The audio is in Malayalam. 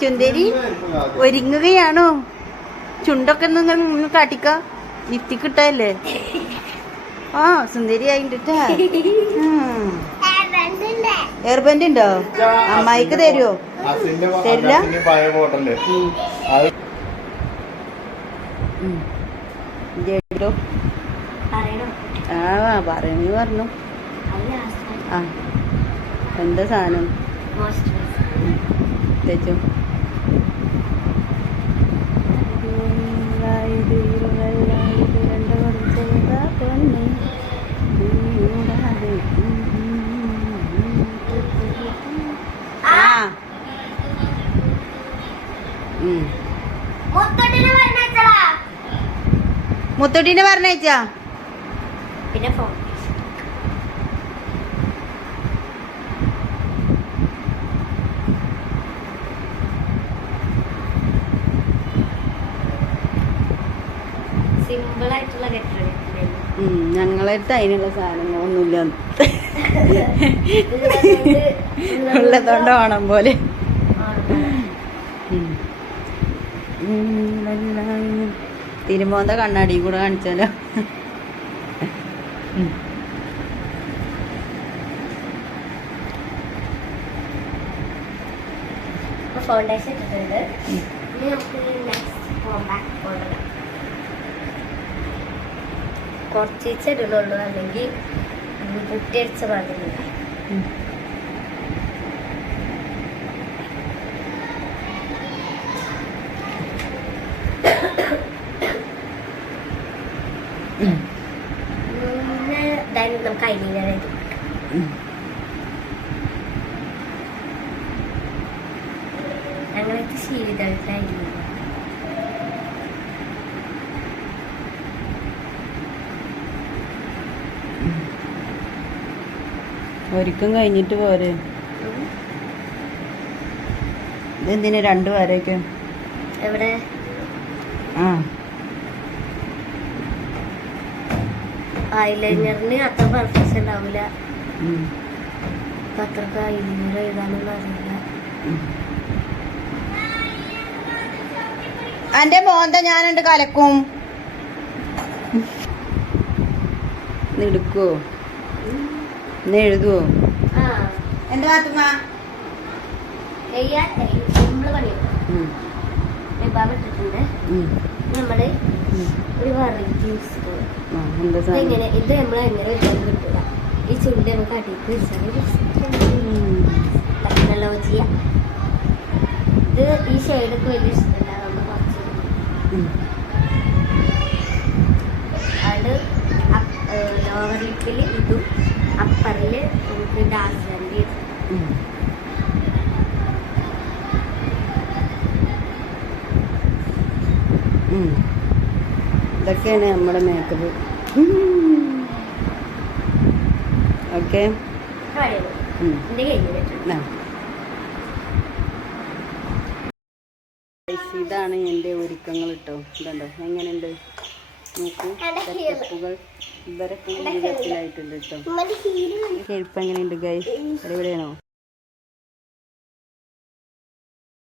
ചുന്ദരി ഒരുങ്ങുകയാണോ? ചുണ്ടൊക്കെ ഒന്ന് കാട്ടിക്ക, ലിഫ്റ്റിക്ക് കിട്ടല്ലേ? ആ സുന്ദരി ആയിട്ടാ. എയർബെൻഡ് ഉണ്ടോ? അമ്മായിക്ക് തരുമോ? തരില്ല. ആ പറയണ പറഞ്ഞു. ആ എന്താ സാധനം തേച്ചോ? മുത്തോട്ടീനെ പറഞ്ഞയച്ചാ പിന്നെ ഫോൺ സിമ്പിൾ ആയിട്ടുള്ള കെട്ടിടം. ഞങ്ങളടുത്ത് അതിനുള്ള സാധനങ്ങളൊന്നുമില്ല. ഉള്ളതുകൊണ്ട് ഓണം പോലെ. തിരുമോന്ത കണ്ണാടിയും കൂടെ കാണിച്ചാലോ? ഫൗണ്ടേഷൻ ഇട്ടിട്ടുണ്ട്. ഇനി നമുക്ക് നെക്സ്റ്റ് കോമ്പാക്ട് പൗഡർ കുറച്ച് ഇടുന്നുള്ളൂ, അല്ലെങ്കിൽ പുട്ടിയടിച്ച മാതിരി. നമുക്ക് ഐലൈനർ ഞങ്ങളൊക്കെ ശീലിതായിട്ട് ഐലൈനർ. ഒരിക്കും കഴിഞ്ഞിട്ട് പോരെ? ഇതെന്തിനാ 2 വരയൊക്കെ? എവിടെ? ആ ഐലൈനറിന് അത്ര പെർഫെക്ഷൻ ഉണ്ടാവില്ല. അത്രക്ക് ഐലൈനർ എഴുതാനൊന്നും അറിയില്ല. എന്റെ മോന്ത ഞാനുണ്ട് കലക്കും. എടുക്കുവോ? എഴുതുവോ? എന്താ പാത്തുമ്മ? സിമ്പിള് പണിയുണ്ട്. ഇട്ടിട്ടുണ്ട്. നമ്മള് ഒരു വെറൈറ്റി യൂസ് ഇതെങ്ങനെ ഇത് നമ്മൾ എങ്ങനെ കിട്ടുക? ഈ ചുണ്ട് നമുക്ക് അടിക്ക് ടെക്നോളജിയ. ഇത് ഈ ഷെയ്ഡൊക്കെ വലിയ ഇഷ്ടമല്ല, നമ്മൾ കുറച്ച് അത് ലോവർ ലിപ്പിൽ ഇതും അപ്പറിൽ നമുക്ക് ഡാർക്ക് വണ്ടി. ഇതൊക്കെയാണ് നമ്മുടെ മേക്കപ്പ്. ഓക്കെ, ഇതാണ് എൻ്റെ ഒരുക്കങ്ങൾ കേട്ടോ. ഇതുണ്ടോ എങ്ങനെയുണ്ട് നോക്കൂ. സ്റ്റെപ്പുകൾ ഇവരൊക്കെ വിധത്തിലായിട്ടുണ്ട് കേട്ടോ. ചെരുപ്പ് എങ്ങനെയുണ്ട് ഗൈസ്? എവിടെയാണോ?